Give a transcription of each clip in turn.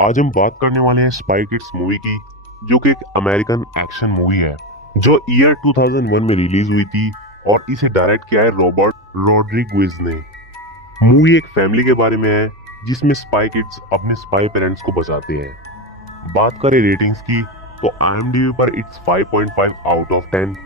आज हम बात करने वाले हैं स्पाई किड्स मूवी की, जो कि एक अमेरिकन एक्शन मूवी है जो ईयर 2001 में रिलीज हुई थी और इसे डायरेक्ट किया है रॉबर्ट रोड्रिग्विज ने। मूवी एक फैमिली के बारे में है जिसमें स्पाई किड्स अपने स्पाई पेरेंट्स को बचाते हैं। बात करें रेटिंग्स की तो IMDb पर it's 5.5 out of 10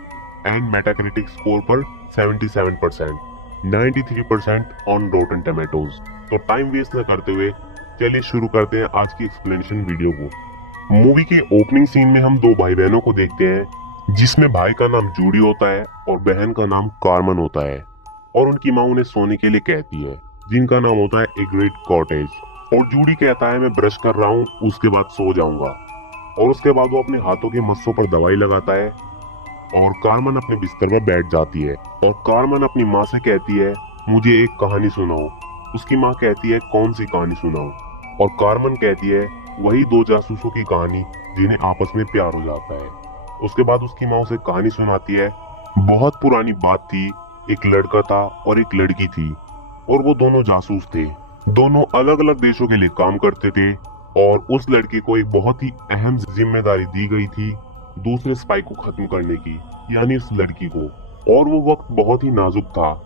and Metacritic score पर 77%, 93% ऑन रोटन टमेटोज। तो टाइम वेस्ट न करते हुए चलिए शुरू करते हैं आज की एक्सप्लेनेशन वीडियो को। मूवी के ओपनिंग सीन में हम दो भाई बहनों को देखते हैं जिसमें भाई का नाम जूडी होता है और बहन का नाम कार्मन होता है, और उनकी माँ उन्हें सोने के लिए कहती है जिनका नाम होता है ए ग्रेट कॉटेज। और जूडी कहता है मैं ब्रश कर रहा हूँ, उसके बाद सो जाऊंगा। और उसके बाद वो अपने हाथों के मस्सों पर दवाई लगाता है और कार्मन अपने बिस्तर पर बैठ जाती है। और कार्मन अपनी माँ से कहती है मुझे एक कहानी सुनाओ। उसकी माँ कहती है कौन सी कहानी सुनाओ, और कार्मन कहती है वही दो जासूसों की कहानी जिन्हें आपस में प्यार हो जाता है। उसके बाद उसकी माँ उसे कहानी सुनाती है। बहुत पुरानी बात थी, एक लड़का था और एक लड़की थी और वो दोनों जासूस थे। दोनों अलग अलग देशों के लिए काम करते थे और उस लड़की को एक बहुत ही अहम जिम्मेदारी दी गई थी दूसरे स्पाई को खत्म करने की, यानी उस लड़की को। और वो वक्त बहुत ही नाजुक था।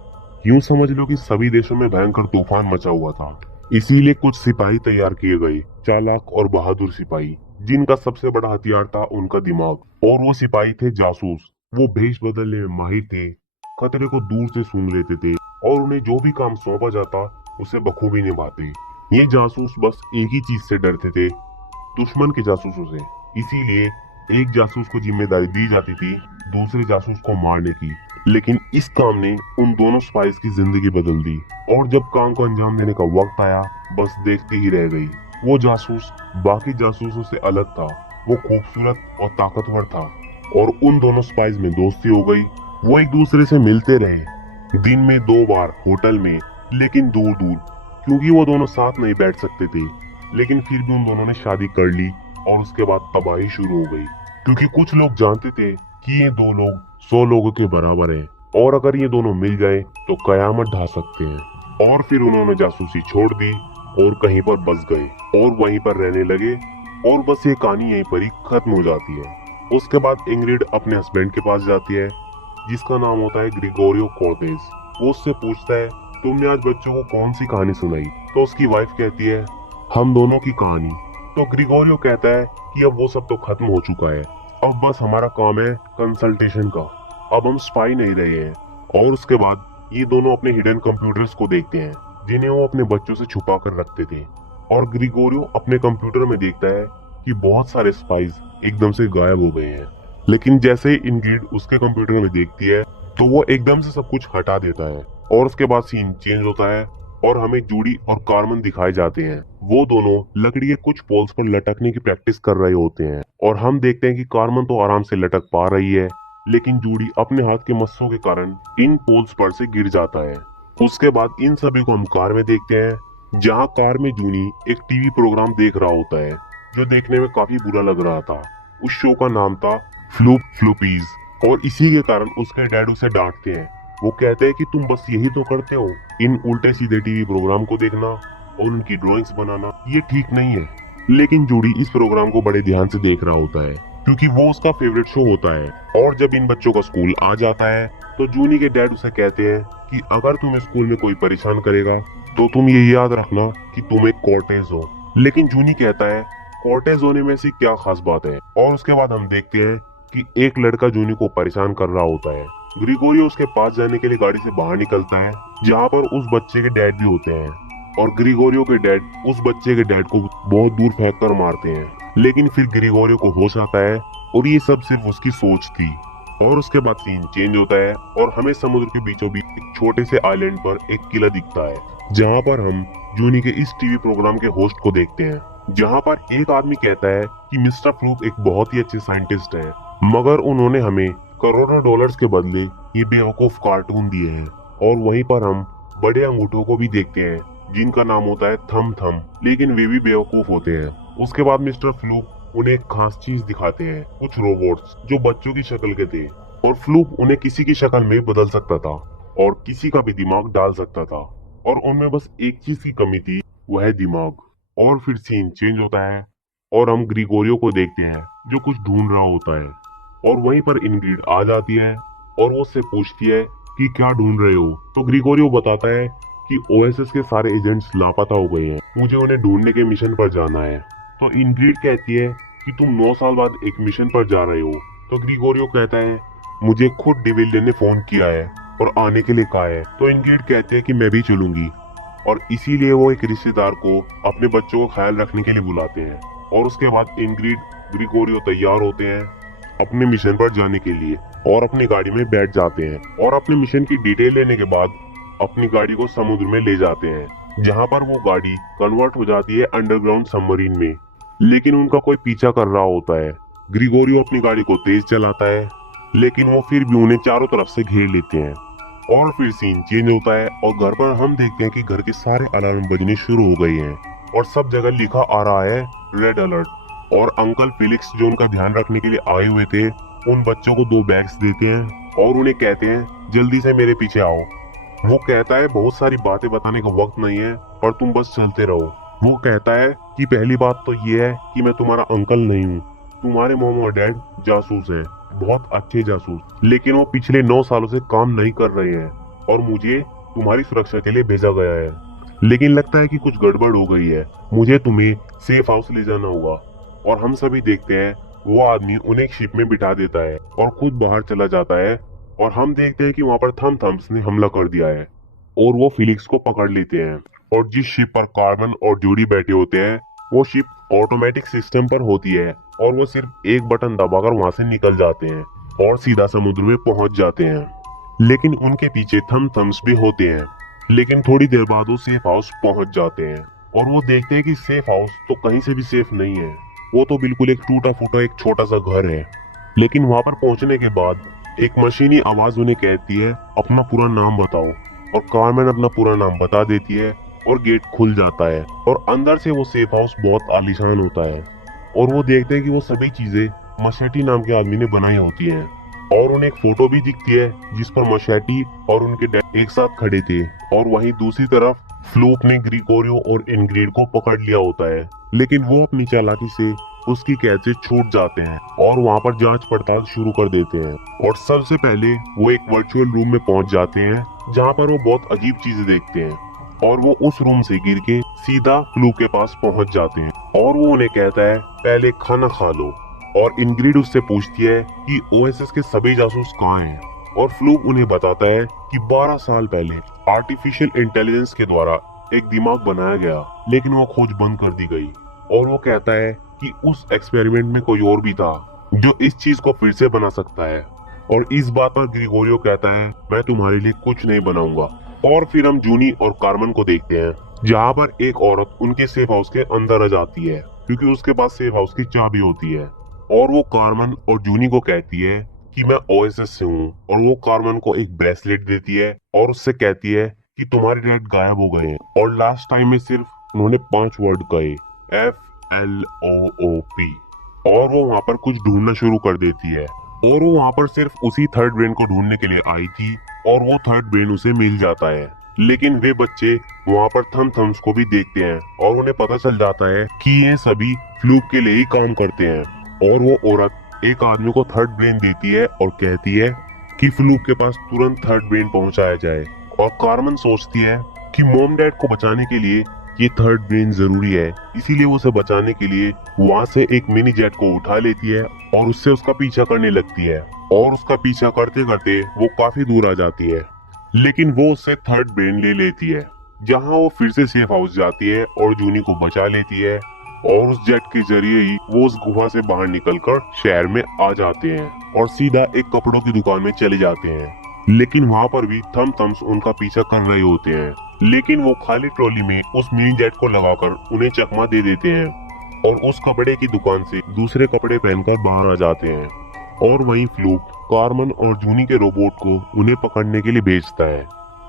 यूं समझ लो कि सभी देशों में भयंकर तूफान मचा हुआ था। इसीलिए कुछ सिपाही तैयार किए गए, चालाक और बहादुर सिपाही, जिनका सबसे बड़ा हथियार था उनका दिमाग। और वो सिपाही थे जासूस। वो भेष बदलने में माहिर थे, खतरे को दूर से सूंघ लेते थे और उन्हें जो भी काम सौंपा जाता उसे बखूबी निभाते। ये जासूस बस एक ही चीज से डरते थे, दुश्मन के जासूसों से। इसीलिए एक जासूस को जिम्मेदारी दी जाती थी दूसरे जासूस को मारने की। लेकिन इस काम ने उन दोनों स्पाइस की जिंदगी बदल दी, और जब काम को अंजाम देने का वक्त आया बस देखते ही रह गई। वो जासूस बाकी जासूसों से अलग था, वो खूबसूरत और ताकतवर था, और उन दोनों स्पाइस में दोस्ती हो गई। वो एक दूसरे से मिलते रहे, दिन में 2 बार होटल में, लेकिन दूर दूर, क्योंकि वो दोनों साथ नहीं बैठ सकते थे। लेकिन फिर भी उन दोनों ने शादी कर ली और उसके बाद तबाही शुरू हो गई, क्योंकि कुछ लोग जानते थे कि ये दो लोग 100 लोगों के बराबर हैं और अगर ये दोनों मिल जाए तो कयामत ढा सकते हैं। और फिर उन्होंने जासूसी छोड़ दी और कहीं पर बस गए और वहीं पर रहने लगे, और बस ये कहानी यहीं पर ही खत्म हो जाती है। उसके बाद इंग्रिड अपने हस्बैंड के पास जाती है जिसका नाम होता है ग्रिगोरियो कॉर्टेज। वो उससे पूछता है तुमने आज बच्चों को कौन सी कहानी सुनाई? तो उसकी वाइफ कहती है हम दोनों की कहानी। तो ग्रिगोरियो कहता है कि अब वो सब तो खत्म हो चुका है, अब बस हमारा काम है कंसल्टेशन का, अब हम स्पाई नहीं रहे हैं। और उसके बाद ये दोनों अपने हिडन कंप्यूटर्स को देखते हैं जिन्हें वो अपने बच्चों से छुपा कर रखते थे। और ग्रिगोरियो अपने कंप्यूटर में देखता है कि बहुत सारे स्पाइस एकदम से गायब हो गए हैं। लेकिन जैसे ही इंग्रिड उसके कंप्यूटर में देखती है तो वो एकदम से सब कुछ हटा देता है, और उसके बाद सीन चेंज होता है और हमें जूडी और कार्मन दिखाए जाते हैं। वो दोनों लकड़ी के कुछ पोल्स पर लटकने की प्रैक्टिस कर रहे होते हैं, और हम देखते हैं कि कार्मन तो आराम से लटक पा रही है, लेकिन जूडी अपने हाथ के मस्सों के कारण इन पोल्स पर से गिर जाता है। उसके बाद इन सभी को हम कार में देखते हैं, जहाँ कार में जूनी एक टीवी प्रोग्राम देख रहा होता है जो देखने में काफी बुरा लग रहा था। उस शो का नाम था फ्लूप फ्लूपीज, और इसी के कारण उसके डैड उसे डांटते हैं। वो कहते हैं कि तुम बस यही तो करते हो, इन उल्टे सीधे टीवी प्रोग्राम को देखना और उनकी ड्राइंग्स बनाना, ये ठीक नहीं है। लेकिन जूडी इस प्रोग्राम को बड़े ध्यान से देख रहा होता है क्योंकि वो उसका फेवरेट शो होता है। और जब इन बच्चों का स्कूल आ जाता है तो जूनी के डैड उसे कहते हैं कि अगर तुम्हें स्कूल में कोई परेशान करेगा तो तुम ये याद रखना कि तुम एक कॉर्टेज हो। लेकिन जूनी कहता है कॉर्टेज होने में ऐसी क्या खास बात है। और उसके बाद हम देखते हैं कि एक लड़का जूनी को परेशान कर रहा होता है। ग्रिगोरियो उसके पास जाने के लिए गाड़ी से बाहर निकलता है जहाँ पर उस बच्चे के डैड भी होते हैं, और ग्रिगोरियो के डैड उस बच्चे के डैड को बहुत दूर फेंक कर मारते हैं। लेकिन फिर ग्रिगोरियो को होश आता है और ये सब सिर्फ उसकी सोच थी। और उसके बाद सीन चेंज होता है और हमें समुद्र के बीचों बीच एक छोटे से आइलैंड पर एक किला दिखता है, जहाँ पर हम जूनी के इस टीवी प्रोग्राम के होस्ट को देखते हैं, जहाँ पर एक आदमी कहता है कि मिस्टर फ्लूक एक बहुत ही अच्छे साइंटिस्ट है, मगर उन्होंने हमें करोड़ों डॉलर्स के बदले ये बेवकूफ कार्टून दिए हैं। और वहीं पर हम बड़े अंगूठों को भी देखते हैं जिनका नाम होता है थम थम, लेकिन वे भी बेवकूफ होते हैं। उसके बाद मिस्टर फ्लूक उन्हें एक खास चीज दिखाते हैं, कुछ रोबोट्स जो बच्चों की शक्ल के थे, और फ्लूक उन्हें किसी की शक्ल में बदल सकता था और किसी का भी दिमाग डाल सकता था, और उनमें बस एक चीज की कमी थी, वह है दिमाग। और फिर सीन चेंज होता है और हम ग्रिगोरियो को देखते हैं जो कुछ ढूंढ रहा होता है। और वहीं पर इंग्रिड आ जाती है और वो उससे पूछती है कि क्या ढूंढ रहे हो। तो ग्रिगोरियो बताता है कि ओएसएस के सारे एजेंट्स लापता हो गए हैं, मुझे उन्हें ढूंढने के मिशन पर जाना है। तो इंग्रिड कहती है कि तुम 9 साल बाद एक मिशन पर जा रहे हो। तो ग्रिगोरियो कहता है मुझे खुद डिविलियर ने फोन किया है और आने के लिए कहा है। तो इंग्रिड कहते हैं कि मैं भी चलूंगी और इसीलिए वो एक रिश्तेदार को अपने बच्चों का ख्याल रखने के लिए बुलाते हैं। और उसके बाद इंग्रिड ग्रिगोरियो तैयार होते हैं अपने मिशन पर जाने के लिए और अपनी गाड़ी में बैठ जाते हैं और अपने मिशन की डिटेल लेने के बाद अपनी गाड़ी को समुद्र में ले जाते हैं, जहां पर वो गाड़ी कन्वर्ट हो जाती है अंडरग्राउंड सबमरीन में। लेकिन उनका कोई पीछा कर रहा होता है। ग्रिगोरियो अपनी गाड़ी को तेज चलाता है लेकिन वो फिर भी उन्हें चारों तरफ से घेर लेते हैं। और फिर सीन चेंज होता है और घर पर हम देखते हैं कि घर के सारे अलार्म बजने शुरू हो गए हैं और सब जगह लिखा आ रहा है रेड अलर्ट। और अंकल फिलिक्स जो उनका ध्यान रखने के लिए आए हुए थे उन बच्चों को 2 बैग्स देते हैं और उन्हें कहते हैं जल्दी से मेरे पीछे आओ। वो कहता है बहुत सारी बातें बताने का वक्त नहीं है पर तुम बस चलते रहो। वो कहता है कि पहली बात तो ये है कि मैं तुम्हारा अंकल नहीं हूँ, तुम्हारे मॉम और डैड जासूस हैं, बहुत अच्छे जासूस, लेकिन वो पिछले 9 सालों से काम नहीं कर रहे हैं और मुझे तुम्हारी सुरक्षा के लिए भेजा गया है। लेकिन लगता है कि कुछ गड़बड़ हो गई है, मुझे तुम्हें सेफ हाउस ले जाना होगा। और हम सभी देखते हैं वो आदमी उन्हें एक शिप में बिठा देता है और खुद बाहर चला जाता है और हम देखते हैं कि वहाँ पर थम्स ने हमला कर दिया है और वो फिलिक्स को पकड़ लेते हैं। और जिस शिप पर कार्बन और जूडी बैठे होते हैं वो शिप ऑटोमेटिक सिस्टम पर होती है और वो सिर्फ एक बटन दबाकर वहां से निकल जाते हैं और सीधा समुद्र में पहुंच जाते हैं। लेकिन उनके पीछे थम्स भी होते हैं। लेकिन थोड़ी देर बाद वो सेफ हाउस पहुंच जाते हैं और वो देखते हैं कि सेफ हाउस तो कहीं से भी सेफ नहीं है, वो तो बिल्कुल एक टूटा फूटा एक छोटा सा घर है। लेकिन वहां पर पहुंचने के बाद एक मशीनी आवाज उन्हें कहती है अपना पूरा नाम बताओ और कार्मेन अपना पूरा नाम बता देती है और गेट खुल जाता है और अंदर से वो सेफ हाउस बहुत आलीशान होता है। और वो देखते हैं कि वो सभी चीजें मशेटी नाम के आदमी ने बनाई होती हैं और उन्हें एक फोटो भी दिखती है जिस पर मशेटी और उनके डैड एक साथ खड़े थे। और वहीं दूसरी तरफ फ्लूक ने ग्रिगोरियो और इंग्रिड को पकड़ लिया होता है, लेकिन वो अपनी चालाकी से उसकी कैद से छूट जाते हैं और वहाँ पर जांच पड़ताल शुरू कर देते हैं। और सबसे पहले वो एक वर्चुअल रूम में पहुंच जाते हैं जहाँ पर वो बहुत अजीब चीजें देखते हैं और वो उस रूम से गिर के सीधा फ्लूक के पास पहुंच जाते हैं और वो उन्हें कहता है पहले खाना खा लो। और इंग्रिड उससे पूछती है कि ओएसएस के सभी जासूस कहाँ हैं और फ्लूक उन्हें बताता है कि 12 साल पहले आर्टिफिशियल इंटेलिजेंस के द्वारा एक दिमाग बनाया गया लेकिन वो खोज बंद कर दी गई। और वो कहता है कि उस एक्सपेरिमेंट में कोई और भी था जो इस चीज को फिर से बना सकता है। और इस बात पर ग्रिगोरियो कहता है मैं तुम्हारे लिए कुछ नहीं बनाऊंगा। और फिर हम जूनी और कार्मेन को देखते हैं जहाँ पर एक औरत उनके सेफ हाउस के अंदर आ जाती है क्योंकि उसके पास सेफ हाउस की चाबी होती है। और वो कार्मेन और जूनी को कहती है कि मैं ओएसएस से हूँ और वो कार्मेन को एक ब्रेसलेट देती है और उससे कहती है कि तुम्हारे डैड गायब हो गए और लास्ट टाइम में सिर्फ उन्होंने 5 वर्ड कहे FLOOP। और वो वहाँ पर कुछ ढूंढना शुरू कर देती है और वो वहाँ पर सिर्फ उसी थर्ड ब्रेन को ढूंढने के लिए आई थी और वो थर्ड ब्रेन उसे मिल जाता है। लेकिन वे बच्चे वहाँ पर थम्स को भी देखते हैं और उन्हें पता चल जाता है कि ये सभी फ्लूक के लिए ही काम करते हैं। और वो औरत एक आदमी को थर्ड ब्रेन देती है और कहती है कि फ्लूक के पास तुरंत थर्ड ब्रेन पहुंचाया जाए। और कार्मेन सोचती है कि मॉम डैड को बचाने के लिए ये थर्ड ब्रेन जरूरी है, इसीलिए वो उसे बचाने के लिए वहाँ से एक मिनी जेट को उठा लेती है और उससे उसका पीछा करने लगती है। और उसका पीछा करते करते वो काफी दूर आ जाती है लेकिन वो उससे थर्ड ब्रेन ले लेती है, जहाँ वो फिर से सेफ हाउस जाती है और जूनी को बचा लेती है। और उस जेट के जरिए ही वो उस गुफा से बाहर निकलकर शहर में आ जाते हैं और सीधा एक कपड़ों की दुकान में चले जाते हैं। लेकिन वहाँ पर भी थम्स उनका पीछा कर रहे होते हैं, लेकिन वो खाली ट्रॉली में उस मिनी जेट को लगाकर उन्हें चकमा दे देते हैं और उस कपड़े की दुकान से दूसरे कपड़े पहनकर बाहर आ जाते हैं। और वहीं फ्लूक कार्मेन और जूनी के रोबोट को उन्हें पकड़ने के लिए भेजता है।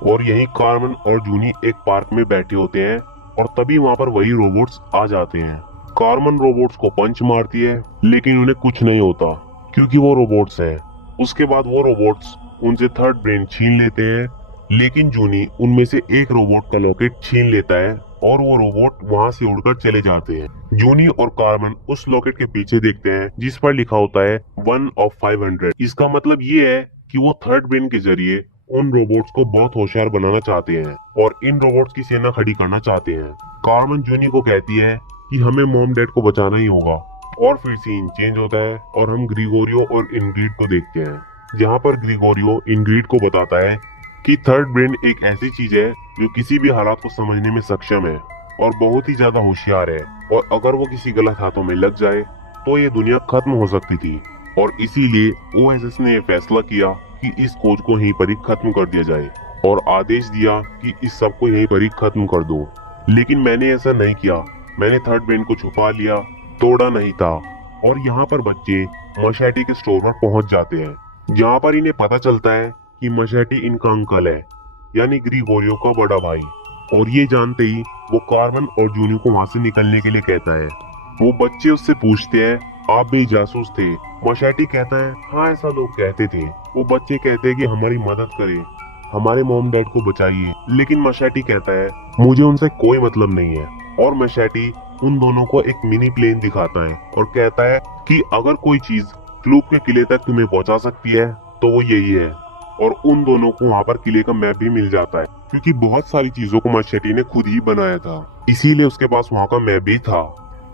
और यहीं कार्मेन और जूनी एक पार्क में बैठे होते हैं और तभी वहाँ पर वही रोबोट्स आ जाते हैं। कार्मेन रोबोट्स को पंच मारती है लेकिन उन्हें कुछ नहीं होता क्योंकि वो रोबोट्स हैं। उसके बाद वो रोबोट्स उनसे थर्ड ब्रेन छीन लेते हैं, लेकिन जूनी उनमें से एक रोबोट का लॉकेट छीन लेता है और वो रोबोट वहाँ से उड़कर चले जाते हैं। जूनी और कार्बन उस लॉकेट के पीछे देखते हैं जिस पर लिखा होता है 1 of 500। इसका मतलब ये है कि वो थर्ड ब्रेन के जरिए उन रोबोट्स को बहुत होशियार बनाना चाहते हैं और इन रोबोट्स की सेना खड़ी करना चाहते हैं। कार्बन जूनी को कहती है कि हमें मॉम डैड को बचाना ही होगा। और फिर सीन चेंज होता है और हम ग्रिगोरियो और इंग्रिड को देखते हैं, जहाँ पर ग्रिगोरियो इंग्रिड को बताता है कि थर्ड ब्रेन एक ऐसी चीज है जो किसी भी हालात को समझने में सक्षम है और बहुत ही ज्यादा होशियार है, और अगर वो किसी गलत हाथों में लग जाए तो ये दुनिया खत्म हो सकती थी। और इसीलिए ओएसएस ने यह फैसला किया कि इस खोज को यहीं पर ही खत्म कर दिया जाए और आदेश दिया कि इस सब को यहीं पर ही खत्म कर दो। लेकिन मैंने ऐसा नहीं किया। मैंने थर्ड ब्रेन को छुपा लिया, तोड़ा नहीं था। और यहाँ पर बच्चे मशैटी के स्टोर पर पहुंच जाते हैं, जहाँ पर इन्हें पता चलता है कि मशैटी इनका अंकल है, यानी ग्रिगोरियो का बड़ा भाई। और ये जानते ही वो कार्बन और जूनी को वहाँ से निकलने के लिए कहता है। वो बच्चे उससे पूछते हैं, आप भी जासूस थे? मशैटी कहता है, हाँ ऐसा लोग कहते थे। वो बच्चे कहते हैं कि हमारी मदद करें, हमारे मॉम डैड को बचाइए। लेकिन मशैटी कहता है, मुझे उनसे कोई मतलब नहीं है। और मशैटी उन दोनों को एक मिनी प्लेन दिखाता है और कहता है कि अगर कोई चीज फ्लूक के किले तक तुम्हें पहुंचा सकती है तो वो यही है। और उन दोनों को वहाँ पर किले का मैप भी मिल जाता है, क्योंकि बहुत सारी चीजों को मशैटी ने खुद ही बनाया था, इसीलिए उसके पास वहाँ का मैप भी था।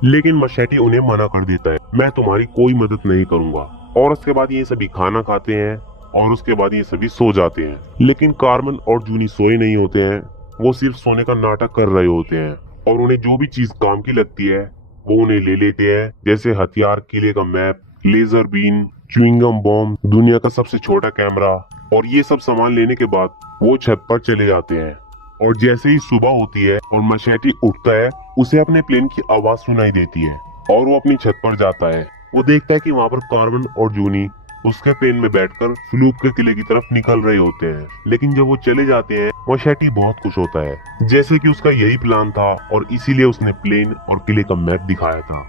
लेकिन मशैटी उन्हें मना कर देता है, मैं तुम्हारी कोई मदद नहीं करूंगा। और उसके बाद ये सभी खाना खाते हैं और उसके बाद ये सभी सो जाते हैं। लेकिन कार्बन और जूनी सोए नहीं होते हैं, वो सिर्फ सोने का नाटक कर रहे होते हैं। और उन्हें जो भी चीज काम की लगती है वो उन्हें ले लेते हैं, जैसे हथियार, किले का map, laser beam, chewing gum bomb, दुनिया का सबसे छोटा कैमरा। और ये सब सामान लेने के बाद वो छत पर चले जाते हैं। और जैसे ही सुबह होती है और मशैटी उठता है, उसे अपने प्लेन की आवाज सुनाई देती है और वो अपनी छत पर जाता है। वो देखता है कि वहाँ पर कार्बन और जूनी उसके प्लेन में बैठकर फ्लूक के किले की तरफ निकल रहे होते हैं। लेकिन जब वो चले जाते हैं, मशैटी बहुत खुश होता है, जैसे कि उसका यही प्लान था और इसीलिए उसने प्लेन और किले का मैप दिखाया था।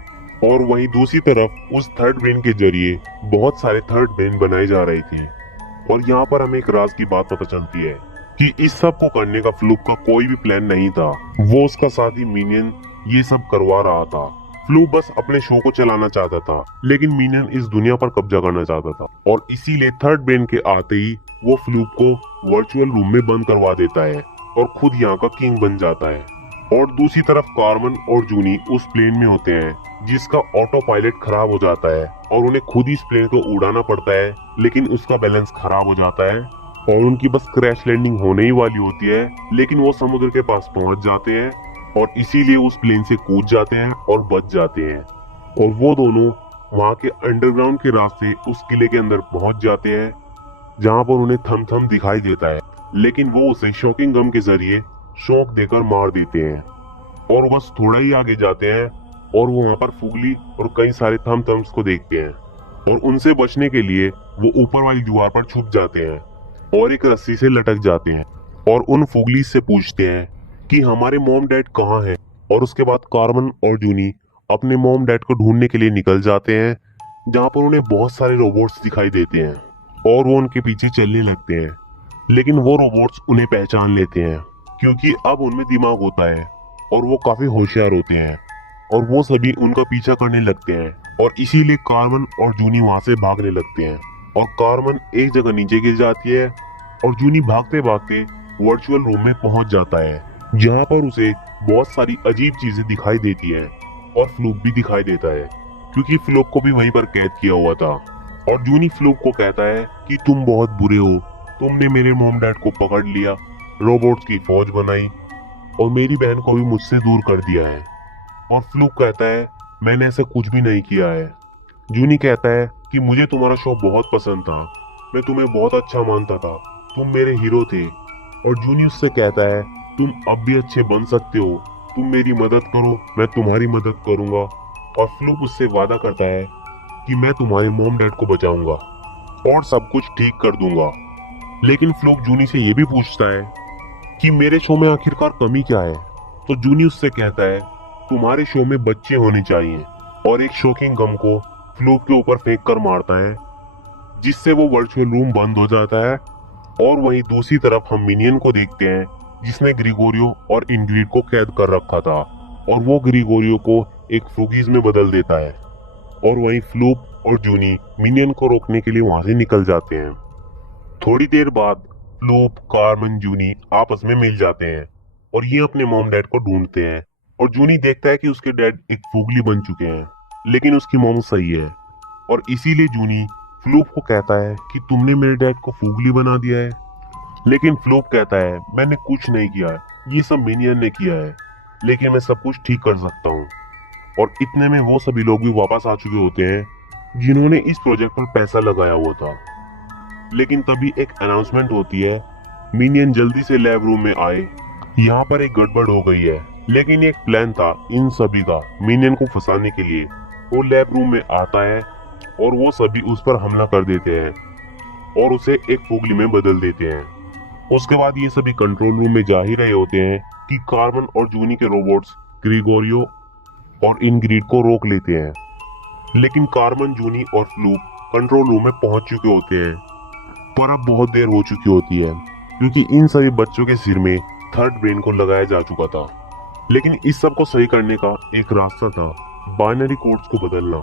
और वहीं दूसरी तरफ उस थर्ड ब्रेन के जरिए बहुत सारे थर्ड ब्रेन बनाए जा रहे थे। और यहाँ पर हमें एक राज की बात पता चलती है कि इस सब को करने का फ्लूक का कोई भी प्लान नहीं था, वो उसका साथी मिनियन ये सब करवा रहा था। फ्लूक बस अपने शो को चलाना चाहता था, लेकिन मिनियन इस दुनिया पर कब्जा करना चाहता था। और इसीलिए थर्ड ब्रेन के आते ही वो फ्लूक को वर्चुअल रूम में बंद करवा देता है और खुद यहाँ का किंग बन जाता है। और दूसरी तरफ कार्बन और जूनी उस प्लेन में होते हैं जिसका ऑटो पायलट खराब हो जाता है और उन्हें खुद ही इस प्लेन को उड़ाना पड़ता है, लेकिन उसका बैलेंस खराब हो जाता है और उनकी बस क्रैश लैंडिंग होने ही वाली होती है। लेकिन वो समुद्र के पास पहुंच जाते हैं और इसीलिए उस प्लेन से कूद जाते हैं और बच जाते हैं। और वो दोनों वहाँ के अंडरग्राउंड के रास्ते उस किले के अंदर पहुंच जाते हैं, जहाँ पर उन्हें थम थम दिखाई देता है। लेकिन वो उसे शॉकिंग गम के जरिए शॉक देकर मार देते हैं। और बस थोड़ा ही आगे जाते हैं और वो वहाँ पर फुगली और कई सारे थम थम्स को देखते हैं। और उनसे बचने के लिए वो ऊपर वाली दीवार पर छुप जाते हैं और एक रस्सी से लटक जाते हैं और उन फुगली से पूछते हैं कि हमारे मॉम डैड कहाँ हैं। और उसके बाद कार्बन और जूनी अपने मॉम डैड को ढूंढने के लिए निकल जाते हैं, जहाँ पर उन्हें बहुत सारे रोबोट्स दिखाई देते हैं और वो उनके पीछे चलने लगते हैं। लेकिन वो रोबोट्स उन्हें पहचान लेते हैं, क्योंकि अब उनमें दिमाग होता है और वो काफी होशियार होते हैं। और वो सभी उनका पीछा करने लगते हैं और इसीलिए कार्बन और जूनी वहाँ से भागने लगते हैं। और कार्बन एक जगह नीचे गिर जाती है और जूनी भागते भागते वर्चुअल रूम में पहुंच जाता है, जहाँ पर उसे बहुत सारी अजीब चीजें दिखाई देती हैं और फ्लूक भी दिखाई देता है, क्योंकि फ्लूक को भी वहीं पर कैद किया हुआ था। और जूनी फ्लूक को कहता है कि तुम बहुत बुरे हो, तुमने मेरे मॉम डैड को पकड़ लिया, रोबोट्स की फौज बनाई और मेरी बहन को भी मुझसे दूर कर दिया है। और फ्लूक कहता है, मैंने ऐसा कुछ भी नहीं किया है। जूनी कहता है कि मुझे तुम्हारा शो बहुत पसंद था, मैं तुम्हें बहुत अच्छा मानता था, तुम मेरे हीरो थे। और जूनी उससे कहता है, तुम अब भी अच्छे बन सकते हो, तुम मेरी मदद करो, मैं तुम्हारी मदद करूंगा। और फ्लूक उससे वादा करता है कि मैं तुम्हारे मॉम डैड को बचाऊंगा और सब कुछ ठीक कर दूंगा। लेकिन फ्लूक जूनी से ये भी पूछता है कि मेरे शो में आखिरकार कमी क्या है। तो जूनी उससे कहता है, तुम्हारे शो में बच्चे होने चाहिए। और एक शॉकिंग गम को फ्लूक के ऊपर फेंक कर मारता है, जिससे वो वर्चुअल रूम बंद हो जाता है। और वहीं दूसरी तरफ हम मिनियन को देखते हैं, जिसने ग्रिगोरियो और इंग्रिड को कैद कर रखा था, और वो ग्रिगोरियो को एक फ्रूगीज में बदल देता है। और वहीं फ्लूप और जूनी मिनियन को रोकने के लिए वहां से निकल जाते हैं। थोड़ी देर बाद फ्लूप, कार्मन, जूनी आपस में मिल जाते हैं और ये अपने मॉम डैड को ढूंढते हैं। और जूनी देखता है कि उसके डैड एक फूगली बन चुके हैं, लेकिन उसकी मॉम सही है। और इसीलिए जूनी फ्लूप को कहता है कि तुमने मेरे डैड को फूगली बना दिया है। लेकिन फ्लूप कहता है मैंने कुछ नहीं किया, ये सब मिनियन ने किया है, लेकिन मैं सब कुछ ठीक कर सकता हूँ। और इतने में वो सभी लोग भी वापस आ चुके होते हैं जिन्होंने इस प्रोजेक्ट पर पैसा लगाया हुआ था। लेकिन तभी एक अनाउंसमेंट होती है, मिनियन जल्दी से लैब रूम में आए, यहाँ पर एक गड़बड़ हो गई है। लेकिन एक प्लान था इन सभी का मिनियन को फंसाने के लिए। वो लैब रूम में आता है और वो सभी उस पर हमला कर देते हैं और उसे एक फुगली में बदल देते हैं। उसके बाद ये सभी कंट्रोल रूम में जा ही रहे होते हैं कि कार्बन और जूनी के रोबोट्स ग्रिगोरियो और इनग्रिड को रोक लेते हैं। लेकिन कार्बन, जूनी और फ्लूप कंट्रोल रूम में पहुंच चुके होते हैं, पर अब बहुत देर हो चुकी होती है क्योंकि इन सभी बच्चों के सिर में थर्ड ब्रेन को लगाया जा चुका था। लेकिन इस सब को सही करने का एक रास्ता था, बाइनरी कोड्स को बदलना,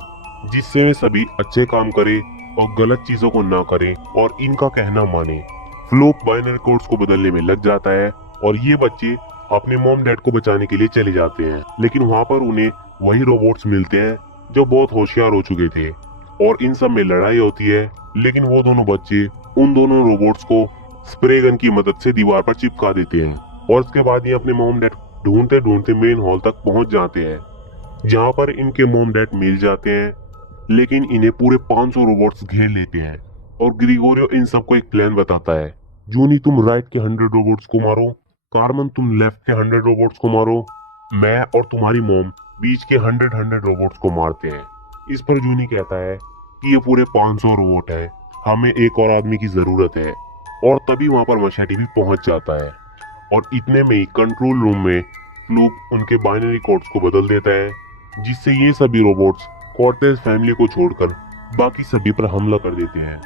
जिससे वे सभी अच्छे काम करें और गलत चीजों को ना करें और इनका कहना माने। फ्लूप बाइनरी कोड्स को बदलने में लग जाता है और ये बच्चे अपने मॉम डैड को बचाने के लिए चले जाते हैं। लेकिन वहाँ पर उन्हें वही रोबोट्स मिलते हैं जो बहुत होशियार हो चुके थे और इन सब में लड़ाई होती है। लेकिन वो दोनों बच्चे उन दोनों रोबोट्स को स्प्रे गन की मदद से दीवार पर चिपका देते हैं और उसके बाद ये अपने मॉम डैड ढूंढते ढूंढते मेन हॉल तक पहुंच जाते हैं, जहां पर इनके मॉम डैड मिल जाते हैं। लेकिन इन्हें पूरे 500 रोबोट्स घेर लेते हैं और ग्रिगोरियो इन सबको एक प्लान बताता है। जूनी, तुम राइट के 100 रोबोट्स को मारो, कार्मन तुम लेफ्ट के 100 रोबोट्स को मारो, मैं और तुम्हारी मॉम बीच के 100 रोबोट्स को मारते हैं। इस पर जूनी कहता है कि ये पूरे 500 रोबोट है, हमें एक और आदमी की जरूरत है। और तभी वहां पर मशाटी भी पहुंच जाता है और इतने में ही कंट्रोल रूम में फ्लूप उनके बाइनरी कोड्स को बदल देता है, जिससे ये सभी रोबोट्स कॉर्टेज फैमिली को छोड़कर बाकी सभी पर हमला कर देते हैं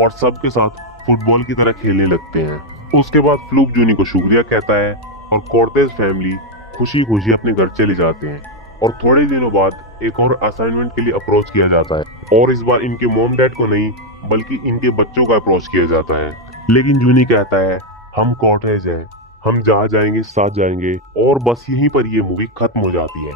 और सबके साथ फुटबॉल की तरह खेलने लगते हैं। उसके बाद फ्लूप जूनी को शुक्रिया कहता है और कॉर्टेज फैमिली खुशी खुशी अपने घर चले जाते हैं। और थोड़े दिनों बाद एक और असाइनमेंट के लिए अप्रोच किया जाता है और इस बार इनके मॉम डैड को नहीं बल्कि इनके बच्चों का अप्रोच किया जाता है। लेकिन जूनी कहता है हम कॉर्टेज हैं, हम जहाँ जाएंगे साथ जाएंगे, और बस यहीं पर ये मूवी खत्म हो जाती है।